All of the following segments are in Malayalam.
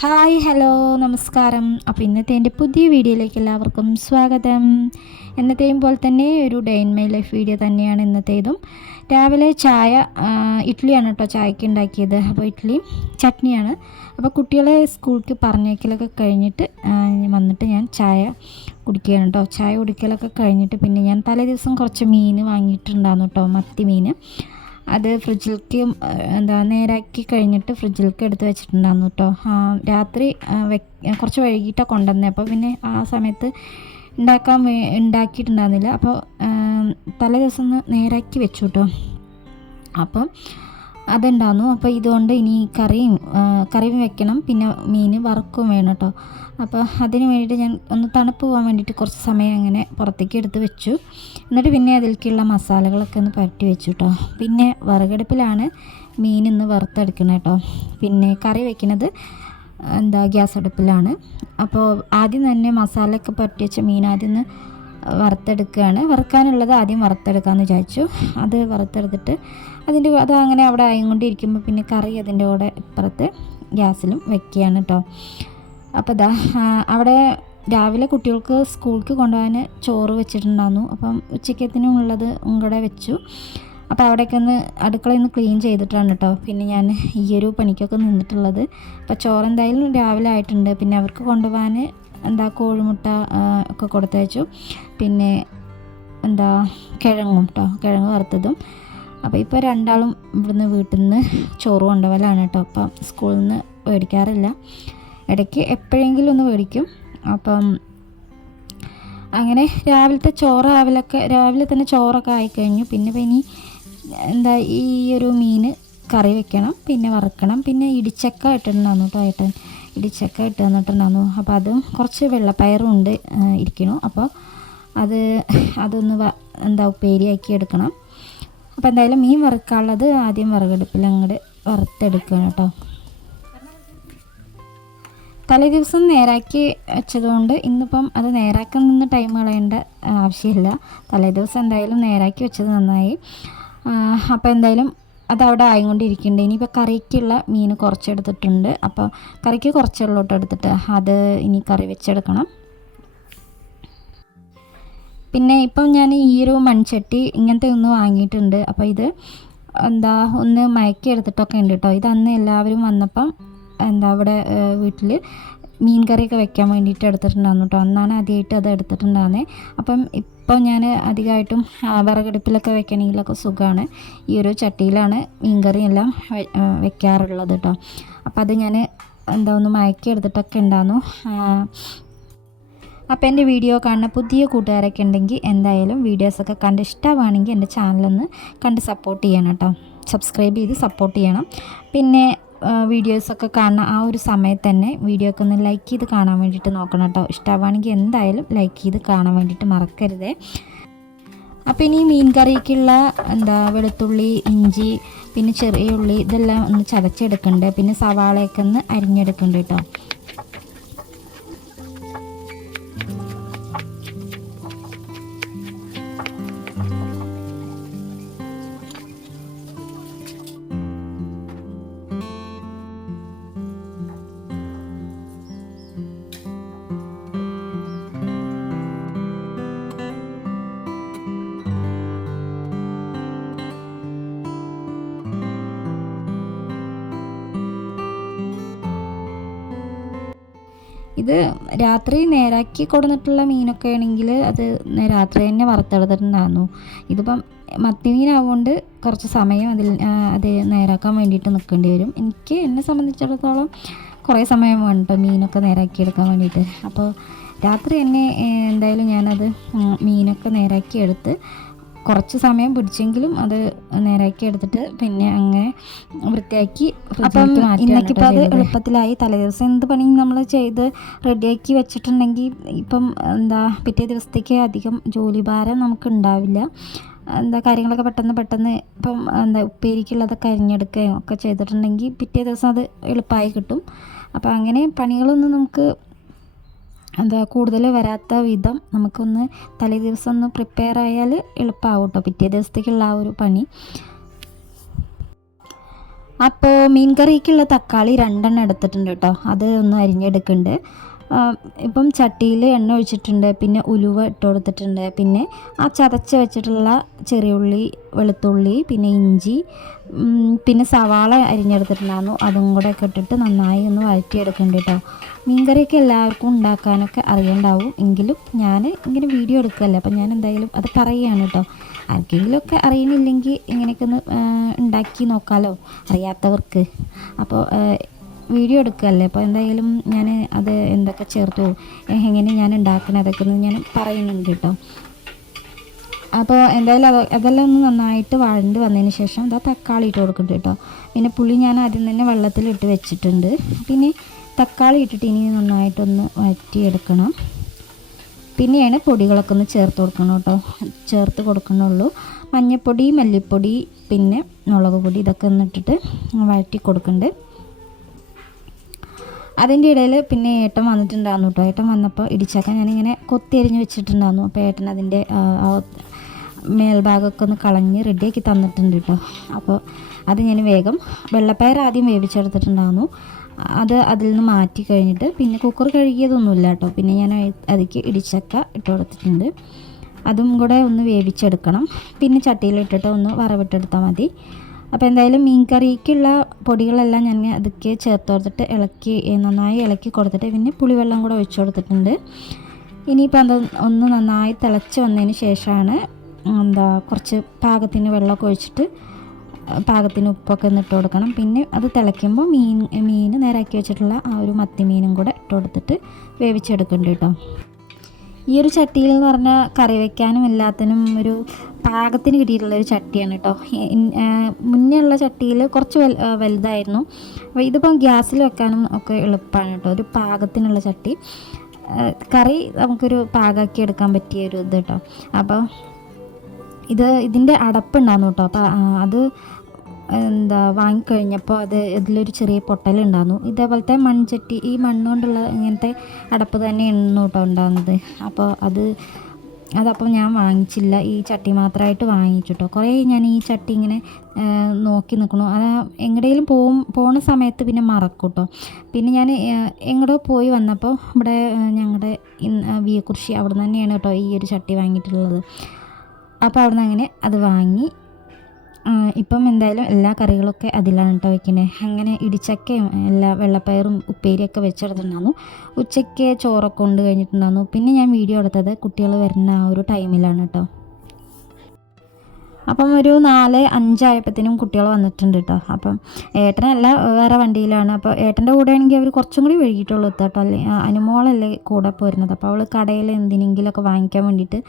ഹായ് ഹലോ നമസ്കാരം. അപ്പോൾ ഇന്നത്തെ എൻ്റെ പുതിയ വീഡിയോയിലേക്ക് എല്ലാവർക്കും സ്വാഗതം. എന്നത്തെയും പോലെ തന്നെ ഒരു day in my life video തന്നെയാണ് ഇന്നത്തേതും. രാവിലെ ചായ ഇഡ്ഡലിയാണ് കേട്ടോ ചായക്ക് ഉണ്ടാക്കിയത്. അപ്പോൾ ഇഡ്ഡലിയും ചട്നിയാണ്. അപ്പോൾ കുട്ടികളെ സ്കൂൾക്ക് പറഞ്ഞേക്കലൊക്കെ കഴിഞ്ഞിട്ട് വന്നിട്ട് ഞാൻ ചായ കുടിക്കുകയാണ് കേട്ടോ. ചായ കുടിക്കലൊക്കെ കഴിഞ്ഞിട്ട് പിന്നെ ഞാൻ തലേ ദിവസം കുറച്ച് മീൻ വാങ്ങിയിട്ടുണ്ടായിരുന്നു കേട്ടോ, മത്തി മീൻ. അത് ഫ്രിഡ്ജിലേക്ക് നേരാക്കി കഴിഞ്ഞിട്ട് ഫ്രിഡ്ജിലേക്ക് എടുത്ത് വെച്ചിട്ടുണ്ടായിരുന്നു കേട്ടോ. രാത്രി കുറച്ച് വൈകിട്ടാണ് കൊണ്ടുവന്നത്. അപ്പോൾ പിന്നെ ആ സമയത്ത് ഉണ്ടാക്കിയിട്ടുണ്ടായിരുന്നില്ല. അപ്പോൾ തലേ ദിവസം ഒന്ന് നേരാക്കി വെച്ചു കേട്ടോ. അപ്പം അതുണ്ടായിരുന്നു. അപ്പോൾ ഇതുകൊണ്ട് ഇനി കറിയും വെക്കണം, പിന്നെ മീൻ വറുക്കും വേണം കേട്ടോ. അപ്പോൾ അതിന് വേണ്ടിയിട്ട് ഞാൻ ഒന്ന് തണുപ്പ് പോകാൻ വേണ്ടിയിട്ട് കുറച്ച് സമയം അങ്ങനെ പുറത്തേക്ക് എടുത്ത് വെച്ചു. എന്നിട്ട് പിന്നെ അതിലേക്കുള്ള മസാലകളൊക്കെ ഒന്ന് പുരട്ടി വെച്ചു കേട്ടോ. പിന്നെ വിറകടുപ്പിലാണ് മീൻ ഇന്ന് വറുത്തെടുക്കുന്നത് കേട്ടോ. പിന്നെ കറി വെക്കുന്നത് ഗ്യാസ് അടുപ്പിലാണ്. അപ്പോൾ ആദ്യം തന്നെ മസാലയൊക്കെ പുരട്ടി വെച്ച മീൻ ആദ്യം ഒന്ന് വറുത്തെടുക്കുകയാണ്. വറുക്കാനുള്ളത് ആദ്യം വറുത്തെടുക്കാമെന്ന് വിചാരിച്ചു. അത് വറുത്തെടുത്തിട്ട് അത് അങ്ങനെ അവിടെ ആയിക്കൊണ്ടിരിക്കുമ്പോൾ പിന്നെ കറി അതിൻ്റെ കൂടെ ഇപ്പുറത്ത് ഗ്യാസിലും വെക്കുകയാണ് കേട്ടോ. അപ്പോൾ അവിടെ രാവിലെ കുട്ടികൾക്ക് സ്കൂൾക്ക് കൊണ്ടുപോകാൻ ചോറ് വെച്ചിട്ടുണ്ടായിരുന്നു. അപ്പം ഉച്ചക്കത്തിനുള്ളത് കൂടെ വെച്ചു. അപ്പോൾ അവിടേക്ക് അടുക്കളയിൽ നിന്ന് ക്ലീൻ ചെയ്തിട്ടാണ് കേട്ടോ പിന്നെ ഞാൻ ഈ ഒരു പണിക്കൊക്കെ നിന്നിട്ടുള്ളത്. അപ്പോൾ ചോറ് എന്തായാലും രാവിലെ ആയിട്ടുണ്ട്. പിന്നെ അവർക്ക് കൊണ്ടുപോകാൻ കോഴിമുട്ട ഒക്കെ കൊടുത്തയച്ചു. പിന്നെ കിഴങ്ങ് വറുത്തതും. അപ്പോൾ ഇപ്പോൾ രണ്ടാളും ഇവിടുന്ന് വീട്ടിൽ നിന്ന് ചോറ് കൊണ്ടുപോകലാണ് കേട്ടോ. അപ്പം സ്കൂളിൽ നിന്ന് മേടിക്കാറില്ല, ഇടയ്ക്ക് എപ്പോഴെങ്കിലും ഒന്ന് മേടിക്കും. അപ്പം അങ്ങനെ രാവിലെ തന്നെ ചോറൊക്കെ ആയിക്കഴിഞ്ഞു. പിന്നെ ഇനി ഈ ഒരു മീൻ കറി വെക്കണം, പിന്നെ വറുക്കണം. പിന്നെ ഇടിച്ചക്ക ഇട്ടിട്ടുണ്ടായിരുന്നു കേട്ടോ. ഇടിച്ചക്ക ഇട്ട് തന്നിട്ടുണ്ടായിരുന്നു. അപ്പോൾ അതും കുറച്ച് വെള്ളപ്പയറും ഉണ്ട് ഇരിക്കണു. അപ്പോൾ അതൊന്ന് ഉപ്പേരിയാക്കി എടുക്കണം. അപ്പോൾ എന്തായാലും മീൻ വറുക്കാനുള്ളത് ആദ്യം വിറകടുപ്പിൽ അങ്ങോട്ട് വറുത്തെടുക്കണം കേട്ടോ. തലേ ദിവസം നേരാക്കി വെച്ചതുകൊണ്ട് ഇന്നിപ്പം അത് നേരാക്കാൻ നിന്ന് ടൈം കളയേണ്ട ആവശ്യമില്ല. തലേ ദിവസം എന്തായാലും നേരാക്കി വെച്ചത് നന്നായി. അപ്പോൾ എന്തായാലും അതവിടെ ആയിക്കൊണ്ടിരിക്കുന്നുണ്ട്. ഇനിയിപ്പോൾ കറിക്കുള്ള മീൻ കുറച്ചെടുത്തിട്ടുണ്ട്. അപ്പോൾ കറിക്ക് കുറച്ചുള്ളോട്ട് എടുത്തിട്ട് അത് ഇനി കറി വെച്ചെടുക്കണം. പിന്നെ ഇപ്പം ഞാൻ ഈ ഒരു മൺചട്ടി ഇങ്ങനത്തെ ഒന്ന് വാങ്ങിയിട്ടുണ്ട്. അപ്പോൾ ഇത് ഒന്ന് മയക്കി എടുത്തിട്ടൊക്കെ ഉണ്ട് കേട്ടോ. ഇത് അന്ന് എല്ലാവരും വന്നപ്പം അവിടെ വീട്ടിൽ മീൻ കറിയൊക്കെ വെക്കാൻ വേണ്ടിയിട്ട് എടുത്തിട്ടുണ്ടായിരുന്നു കേട്ടോ. അന്നാണ് ആദ്യമായിട്ട് അത് എടുത്തിട്ടുണ്ടായിരുന്നത്. അപ്പം ഇപ്പോൾ ഞാൻ അധികമായിട്ടും വിറകടുപ്പിലൊക്കെ വെക്കണമെങ്കിലൊക്കെ സുഖമാണ്. ഈ ഒരു ചട്ടിയിലാണ് മീൻ കറിയെല്ലാം വെക്കാറുള്ളത് കേട്ടോ. അപ്പോൾ അത് ഞാൻ ഒന്ന് മയക്കി എടുത്തിട്ടൊക്കെ ഉണ്ടായിരുന്നു. അപ്പോൾ എൻ്റെ വീഡിയോ കാണുന്ന പുതിയ കൂട്ടുകാരൊക്കെ ഉണ്ടെങ്കിൽ എന്തായാലും വീഡിയോസൊക്കെ കണ്ട് ഇഷ്ടമാണെങ്കിൽ എൻ്റെ ചാനലൊന്ന് കണ്ട് സപ്പോർട്ട് ചെയ്യണം കേട്ടോ. സബ്സ്ക്രൈബ് ചെയ്ത് സപ്പോർട്ട് ചെയ്യണം. പിന്നെ വീഡിയോസൊക്കെ കാണുന്ന ആ ഒരു സമയത്ത് തന്നെ വീഡിയോ ഒക്കെ ഒന്ന് ലൈക്ക് ചെയ്ത് കാണാൻ വേണ്ടിയിട്ട് നോക്കണം കേട്ടോ. ഇഷ്ടമാണെങ്കിൽ എന്തായാലും ലൈക്ക് ചെയ്ത് കാണാൻ വേണ്ടിയിട്ട് മറക്കരുതേ. അപ്പോൾ ഇനി മീൻ കറിക്കുള്ള വെളുത്തുള്ളി, ഇഞ്ചി, പിന്നെ ചെറിയ ഉള്ളി ഇതെല്ലാം ഒന്ന് ചതച്ചെടുക്കുന്നുണ്ട്. പിന്നെ സവാളയൊക്കെ ഒന്ന് അരിഞ്ഞെടുക്കുന്നുണ്ട് കേട്ടോ. ഇത് രാത്രി നേരാക്കി കൊടുത്തിട്ടുള്ള മീനൊക്കെ ആണെങ്കിൽ അത് രാത്രി തന്നെ വറുത്തെടുത്തിട്ടുണ്ടായിരുന്നു. ഇതിപ്പം മത്തി മീനാവുകൊണ്ട് കുറച്ച് സമയം അത് നേരാക്കാൻ വേണ്ടിയിട്ട് നിൽക്കേണ്ടി വരും. എന്നെ സംബന്ധിച്ചിടത്തോളം കുറേ സമയം വേണം കേട്ടോ മീനൊക്കെ നേരാക്കി എടുക്കാൻ വേണ്ടിയിട്ട്. അപ്പോൾ രാത്രി തന്നെ എന്തായാലും ഞാനത് മീനൊക്കെ നേരാക്കി എടുത്ത് കുറച്ച് സമയം പിടിച്ചെങ്കിലും അത് നേരാക്കി എടുത്തിട്ട് പിന്നെ അങ്ങനെ വൃത്തിയാക്കി അപ്പം ഇന്നൊക്കിപ്പോൾ അത് എളുപ്പത്തിലായി. തലേദിവസം എന്ത് പണിയും നമ്മൾ ചെയ്ത് റെഡിയാക്കി വെച്ചിട്ടുണ്ടെങ്കിൽ ഇപ്പം പിറ്റേ ദിവസത്തേക്ക് അധികം ജോലിഭാരം നമുക്ക് ഉണ്ടാവില്ല. കാര്യങ്ങളൊക്കെ പെട്ടെന്ന് ഇപ്പം ഉപ്പേരിക്കുള്ളതൊക്കെ അരിഞ്ഞെടുക്കുകയും ഒക്കെ ചെയ്തിട്ടുണ്ടെങ്കിൽ പിറ്റേ ദിവസം അത് എളുപ്പമായി കിട്ടും. അപ്പോൾ അങ്ങനെ പണികളൊന്നും നമുക്ക് കൂടുതൽ വരാത്ത വിധം നമുക്കൊന്ന് തലേ ദിവസം ഒന്ന് പ്രിപ്പയർ ആയാൽ എളുപ്പമാവും കേട്ടോ പിറ്റേ ദിവസത്തേക്കുള്ള ആ ഒരു പണി. അപ്പോൾ മീൻ കറിക്കുള്ള തക്കാളി 2 എടുത്തിട്ടുണ്ട് കേട്ടോ. അത് ഒന്ന് അരിഞ്ഞെടുക്കുന്നുണ്ട്. ഇപ്പം ചട്ടിയിൽ എണ്ണ ഒഴിച്ചിട്ടുണ്ട്, പിന്നെ ഉലുവ ഇട്ട് കൊടുത്തിട്ടുണ്ട്, പിന്നെ ആ ചതച്ച് വെച്ചിട്ടുള്ള ചെറിയുള്ളി, വെളുത്തുള്ളി, പിന്നെ ഇഞ്ചി, പിന്നെ സവാള അരിഞ്ഞെടുത്തിട്ടുണ്ടായിരുന്നു. അതും കൂടെ ഒക്കെ ഇട്ടിട്ട് നന്നായി ഒന്ന് വഴറ്റിയെടുക്കുന്നുണ്ട് കേട്ടോ. മീൻകറിയൊക്കെ എല്ലാവർക്കും ഉണ്ടാക്കാനൊക്കെ അറിയണ്ടാവും, എങ്കിലും ഞാൻ ഇങ്ങനെ വീഡിയോ എടുക്കുകയല്ലേ, അപ്പം ഞാൻ എന്തായാലും അത് പറയുകയാണ് കേട്ടോ. ആർക്കെങ്കിലുമൊക്കെ അറിയുന്നില്ലെങ്കിൽ ഇങ്ങനെയൊക്കെ ഒന്ന് ഉണ്ടാക്കി നോക്കാമല്ലോ അറിയാത്തവർക്ക്. അപ്പോൾ വീഡിയോ എടുക്കുകയല്ലേ, അപ്പോൾ എന്തായാലും ഞാൻ അത് എന്തൊക്കെ ചേർത്തു, എങ്ങനെ ഞാൻ ഉണ്ടാക്കണം, അതൊക്കെ ഒന്ന് ഞാൻ പറയുന്നുണ്ട് കേട്ടോ. അപ്പോൾ എന്തായാലും അതെല്ലാം ഒന്ന് നന്നായിട്ട് വഴണ്ട് വന്നതിന് ശേഷം തക്കാളി ഇട്ട് കൊടുക്കുന്നുണ്ട് കേട്ടോ. പിന്നെ പുളി ഞാൻ ആദ്യം തന്നെ വെള്ളത്തിലിട്ട് വെച്ചിട്ടുണ്ട്. പിന്നെ തക്കാളി ഇട്ടിട്ട് ഇനി നന്നായിട്ടൊന്ന് വഴറ്റിയെടുക്കണം. പിന്നെയാണ് പൊടികളൊക്കെ ഒന്ന് ചേർത്ത് കൊടുക്കണം കേട്ടോ. ചേർത്ത് കൊടുക്കണുള്ളൂ. മഞ്ഞൾപ്പൊടി, മല്ലിപ്പൊടി, പിന്നെ മുളക് പൊടി, ഇതൊക്കെ ഒന്ന് ഇട്ടിട്ട് വഴറ്റി കൊടുക്കുന്നുണ്ട്. അതിൻ്റെ ഇടയിൽ പിന്നെ ഏട്ടൻ വന്നിട്ടുണ്ടായിരുന്നു കേട്ടോ. ഏട്ടൻ വന്നപ്പോൾ ഇടിച്ചക്ക ഞാനിങ്ങനെ കൊത്തി അരിഞ്ഞ് വെച്ചിട്ടുണ്ടായിരുന്നു. അപ്പോൾ ഏട്ടൻ അതിൻ്റെ മേൽഭാഗമൊക്കെ ഒന്ന് കളഞ്ഞ് റെഡിയാക്കി തന്നിട്ടുണ്ട് കേട്ടോ. അപ്പോൾ അത് ഞാൻ വേഗം വെള്ളപ്പയർ ആദ്യം വേവിച്ചെടുത്തിട്ടുണ്ടായിരുന്നു. അത് അതിൽ നിന്ന് മാറ്റി കഴിഞ്ഞിട്ട് പിന്നെ കുക്കർ കഴുകിയതൊന്നുമില്ല കേട്ടോ. പിന്നെ ഞാൻ അതിലേക്ക് ഇടിച്ചക്ക ഇട്ട് കൊടുത്തിട്ടുണ്ട്. അതും കൂടെ ഒന്ന് വേവിച്ചെടുക്കണം. പിന്നെ ചട്ടിയിലിട്ടിട്ട് ഒന്ന് വറവിട്ടെടുത്താൽ മതി. അപ്പോൾ എന്തായാലും മീൻ കറിക്കുള്ള പൊടികളെല്ലാം ഞാൻ അതൊക്കെ ചേർത്ത് കൊടുത്തിട്ട് നന്നായി ഇളക്കി കൊടുത്തിട്ട് പിന്നെ പുളിവെള്ളം കൂടെ ഒഴിച്ചു കൊടുത്തിട്ടുണ്ട്. ഇനിയിപ്പോൾ അത് ഒന്ന് നന്നായി തിളച്ച് വന്നതിന് ശേഷമാണ് കുറച്ച് പാകത്തിന് വെള്ളമൊക്കെ ഒഴിച്ചിട്ട് പാകത്തിന് ഉപ്പൊക്കെ ഒന്ന് ഇട്ട് കൊടുക്കണം. പിന്നെ അത് തിളയ്ക്കുമ്പോൾ മീൻ നേരാക്കി വെച്ചിട്ടുള്ള ആ ഒരു മത്തി മീനും കൂടെ ഇട്ട് കൊടുത്തിട്ട് വേവിച്ചെടുക്കുന്നുണ്ട് കേട്ടോ. ഈ ഒരു ചട്ടിയിൽ എന്ന് പറഞ്ഞാൽ കറി വയ്ക്കാനും എല്ലാത്തിനും ഒരു പാകത്തിന് കിട്ടിയിട്ടുള്ളൊരു ചട്ടിയാണ് കേട്ടോ. മുന്നേ ഉള്ള ചട്ടിയിൽ കുറച്ച് വലുതായിരുന്നു. അപ്പോൾ ഇതിപ്പം ഗ്യാസിൽ വെക്കാനും ഒക്കെ എളുപ്പമാണ് കേട്ടോ. ഒരു പാകത്തിനുള്ള ചട്ടി, കറി നമുക്കൊരു പാകമാക്കി എടുക്കാൻ പറ്റിയ ഒരു ഇത് കേട്ടോ. അപ്പോൾ ഇതിൻ്റെ അടപ്പുണ്ടായിരുന്നു കേട്ടോ. അപ്പോൾ അത് വാങ്ങിക്കഴിഞ്ഞപ്പോൾ ഇതിലൊരു ചെറിയ പൊട്ടലുണ്ടായിരുന്നു. ഇതേപോലത്തെ മൺചട്ടി, ഈ മണ്ണുകൊണ്ടുള്ള ഇങ്ങനത്തെ അടപ്പ് തന്നെയാണ് കേട്ടോ ഉണ്ടാകുന്നത്. അപ്പോൾ അതപ്പോൾ ഞാൻ വാങ്ങിച്ചില്ല, ഈ ചട്ടി മാത്രമായിട്ട് വാങ്ങിച്ചു കേട്ടോ. കുറേ ഞാൻ ഈ ചട്ടി ഇങ്ങനെ നോക്കി നിൽക്കണു. അത് എങ്ങടെയെങ്കിലും പോണ സമയത്ത് പിന്നെ മറക്കും കേട്ടോ. പിന്നെ ഞാൻ എങ്ങടോ പോയി വന്നപ്പോൾ ഇവിടെ ഞങ്ങളുടെ വിയക്കുറിശി അവിടെ നിന്ന് തന്നെയാണ് കേട്ടോ ഈ ഒരു ചട്ടി വാങ്ങിയിട്ടുള്ളത്. അപ്പോൾ അവിടെ നിന്ന് അങ്ങനെ അത് വാങ്ങി. ഇപ്പം എന്തായാലും എല്ലാ കറികളൊക്കെ അതിലാണ് കേട്ടോ വയ്ക്കുന്നത്. അങ്ങനെ ഇടിച്ചക്കയും എല്ലാ വെള്ളപ്പയറും ഉപ്പേരിയൊക്കെ വെച്ചെടുത്തിട്ടുണ്ടായിരുന്നു. ഉച്ചയ്ക്ക് ചോറൊക്കെ കൊണ്ട് കഴിഞ്ഞിട്ടുണ്ടായിരുന്നു. പിന്നെ ഞാൻ വീഡിയോ എടുത്തത് കുട്ടികൾ വരുന്ന ആ ഒരു ടൈമിലാണ് കേട്ടോ. അപ്പം ഒരു 4-5 ആയപ്പോഴത്തേനും കുട്ടികൾ വന്നിട്ടുണ്ട് കേട്ടോ. അപ്പം ഏട്ടനല്ല, വേറെ വണ്ടിയിലാണ്. അപ്പോൾ ഏട്ടൻ്റെ കൂടെ ആണെങ്കിൽ അവർ കുറച്ചും കൂടി വൈകിട്ടുള്ളൂ എത്താട്ടോ. അല്ലേ അനുമോളല്ലേ കൂടെ പോരുന്നത്. അപ്പോൾ അവൾ കടയിൽ എന്തിനെങ്കിലുമൊക്കെ വാങ്ങിക്കാൻ വേണ്ടിയിട്ട്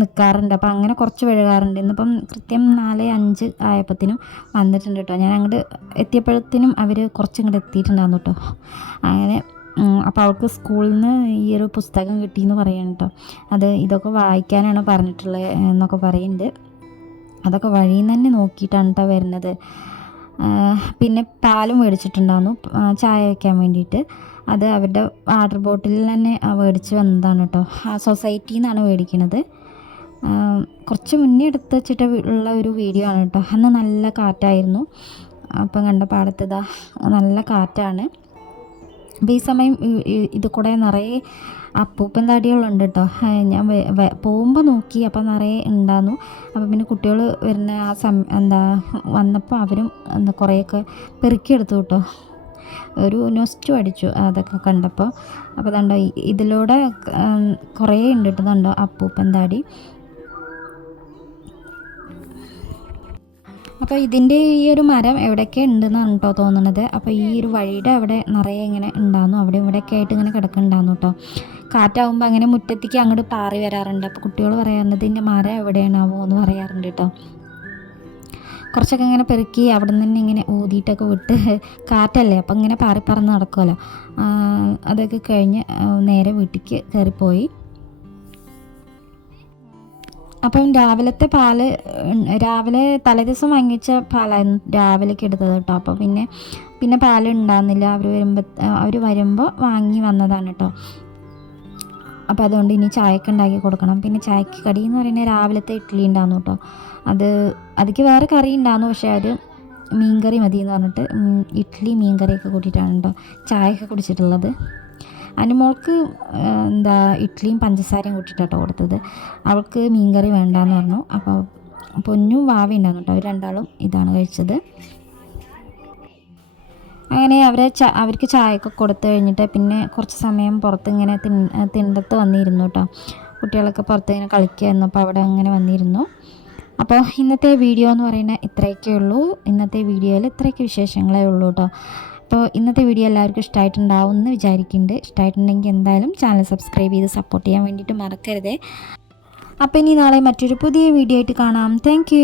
നിൽക്കാറുണ്ട്. അപ്പോൾ അങ്ങനെ കുറച്ച് വൈകാറുണ്ട്. ഇന്നിപ്പം കൃത്യം 4-5 ആയപ്പോഴത്തേനും വന്നിട്ടുണ്ട് കേട്ടോ. ഞാൻ അങ്ങോട്ട് എത്തിയപ്പോഴത്തേനും അവർ കുറച്ചിങ്ങോട്ട് എത്തിയിട്ടുണ്ടായിരുന്നു കേട്ടോ. അങ്ങനെ അപ്പോൾ അവൾക്ക് സ്കൂളിൽ നിന്ന് ഈ ഒരു പുസ്തകം കിട്ടിയെന്ന് പറയുന്നു കേട്ടോ. ഇതൊക്കെ വായിക്കാനാണ് പറഞ്ഞിട്ടുള്ളത് എന്നൊക്കെ പറയുന്നുണ്ട്. അതൊക്കെ വഴിയിൽ നിന്ന് തന്നെ നോക്കിയിട്ടാണ് കേട്ടോ വരുന്നത്. പിന്നെ പാലും മേടിച്ചിട്ടുണ്ടായിരുന്നു ചായ വയ്ക്കാൻ വേണ്ടിയിട്ട്. അത് അവരുടെ വാട്ടർ ബോട്ടിലിൽ തന്നെ മേടിച്ച് വന്നതാണ് കേട്ടോ. സൊസൈറ്റിയിൽ നിന്നാണ് മേടിക്കുന്നത്. കുറച്ച് മുന്നേ എടുത്ത് വെച്ചിട്ട് ഉള്ള ഒരു വീഡിയോ ആണ് കേട്ടോ. അന്ന് നല്ല കാറ്റായിരുന്നു. അപ്പം കണ്ട പാടത്ത് നല്ല കാറ്റാണ്. അപ്പോൾ ഈ സമയം ഇത് കൂടെ നിറയെ അപ്പൂപ്പൻ താടികളുണ്ട് കേട്ടോ. ഞാൻ പോകുമ്പോൾ നോക്കി, അപ്പം നിറയെ ഉണ്ടായിരുന്നു. അപ്പോൾ പിന്നെ കുട്ടികൾ വരുന്ന വന്നപ്പോൾ അവരും കുറേയൊക്കെ പെറുക്കിയെടുത്തു കേട്ടോ. ഒരു നൊസ്റ്റും അടിച്ചു അതൊക്കെ കണ്ടപ്പോൾ. അപ്പോൾ കണ്ടോ ഇതിലൂടെ കുറേ ഉണ്ട് കേട്ടോ. കണ്ടോ അപ്പൂപ്പൻ താടി. അപ്പോൾ ഇതിൻ്റെ ഈ ഒരു മരം എവിടെയൊക്കെ ഉണ്ടെന്നാണ് കേട്ടോ തോന്നുന്നത്. അപ്പോൾ ഈ ഒരു വഴിയുടെ അവിടെ നിറയെ ഇങ്ങനെ ഉണ്ടായിരുന്നു. അവിടെ ഇവിടെയൊക്കെ ആയിട്ട് ഇങ്ങനെ കിടക്കുന്നുണ്ടായിരുന്നു കേട്ടോ. കാറ്റാവുമ്പോൾ അങ്ങനെ മുറ്റത്തേക്ക് അങ്ങോട്ട് പാറി വരാറുണ്ട്. അപ്പോൾ കുട്ടികൾ പറയാറുണ്ട് ഇതിൻ്റെ മരം എവിടെയാണാവോ എന്ന് പറയാറുണ്ട് കേട്ടോ. കുറച്ചൊക്കെ ഇങ്ങനെ പെറുക്കി അവിടെ നിന്ന് തന്നെ ഇങ്ങനെ ഊതിയിട്ടൊക്കെ വിട്ട്, കാറ്റല്ലേ അപ്പം ഇങ്ങനെ പാറി പറന്ന് നടക്കുമല്ലോ. അതൊക്കെ കഴിഞ്ഞ് നേരെ വീട്ടിലേക്ക് കയറിപ്പോയി. അപ്പം രാവിലത്തെ പാല് രാവിലെ തലേദിവസം വാങ്ങിച്ച പാലായിരുന്നു രാവിലേക്ക് എടുത്തത് കേട്ടോ. അപ്പോൾ പിന്നെ പാൽ ഉണ്ടാകുന്നില്ല. അവർ വരുമ്പോൾ വാങ്ങി വന്നതാണ് കേട്ടോ. അപ്പോൾ അതുകൊണ്ട് ഇനി ചായയൊക്കെ ഉണ്ടാക്കി കൊടുക്കണം. പിന്നെ ചായക്ക് കടി എന്ന് പറയുന്നത് രാവിലത്തെ ഇഡ്ഡലി ഉണ്ടായിരുന്നു കേട്ടോ. അതിക്ക് വേറെ കറി ഉണ്ടായിരുന്നു. പക്ഷേ മീൻകറി മതി എന്ന് പറഞ്ഞിട്ട് ഇഡ്ഡലി മീൻകറിയൊക്കെ കൂട്ടിയിട്ടാണ് കേട്ടോ ചായയൊക്കെ കുടിച്ചിട്ടുള്ളത്. അനുമോൾക്ക് എന്താ ഇഡ്ഡലിയും പഞ്ചസാരയും കൂട്ടിയിട്ടാട്ടോ കൊടുത്തത്. അവൾക്ക് മീൻകറി വേണ്ടാന്ന് പറഞ്ഞു. അപ്പോൾ പൊന്നും വാവയും ഉണ്ടായിരുന്നു കേട്ടോ, അവർ രണ്ടാളും ഇതാണ് കഴിച്ചത്. അങ്ങനെ അവർക്ക് ചായയൊക്കെ കൊടുത്തു കഴിഞ്ഞിട്ട് പിന്നെ കുറച്ച് സമയം പുറത്ത് ഇങ്ങനെ തിണ്ടത്ത് വന്നിരുന്നു കേട്ടോ. കുട്ടികളൊക്കെ പുറത്ത് ഇങ്ങനെ കളിക്കുമായിരുന്നു, അപ്പോൾ അവിടെ അങ്ങനെ വന്നിരുന്നു. അപ്പോൾ ഇന്നത്തെ വീഡിയോ എന്ന് പറയുന്നത് ഇത്രയൊക്കെ ഉള്ളൂ. ഇന്നത്തെ വീഡിയോയിൽ ഇത്രയൊക്കെ വിശേഷങ്ങളേ ഉള്ളൂ കേട്ടോ. അപ്പോൾ ഇന്നത്തെ വീഡിയോ എല്ലാവർക്കും ഇഷ്ടമായിട്ടുണ്ടാവും എന്ന് വിചാരിക്കുന്നുണ്ട്. ഇഷ്ടമായിട്ടുണ്ടെങ്കിൽ എന്തായാലും ചാനൽ സബ്സ്ക്രൈബ് ചെയ്ത് സപ്പോർട്ട് ചെയ്യാൻ വേണ്ടിയിട്ട് മറക്കരുതേ. അപ്പോൾ ഇനി നാളെ മറ്റൊരു പുതിയ വീഡിയോ ആയിട്ട് കാണാം. താങ്ക്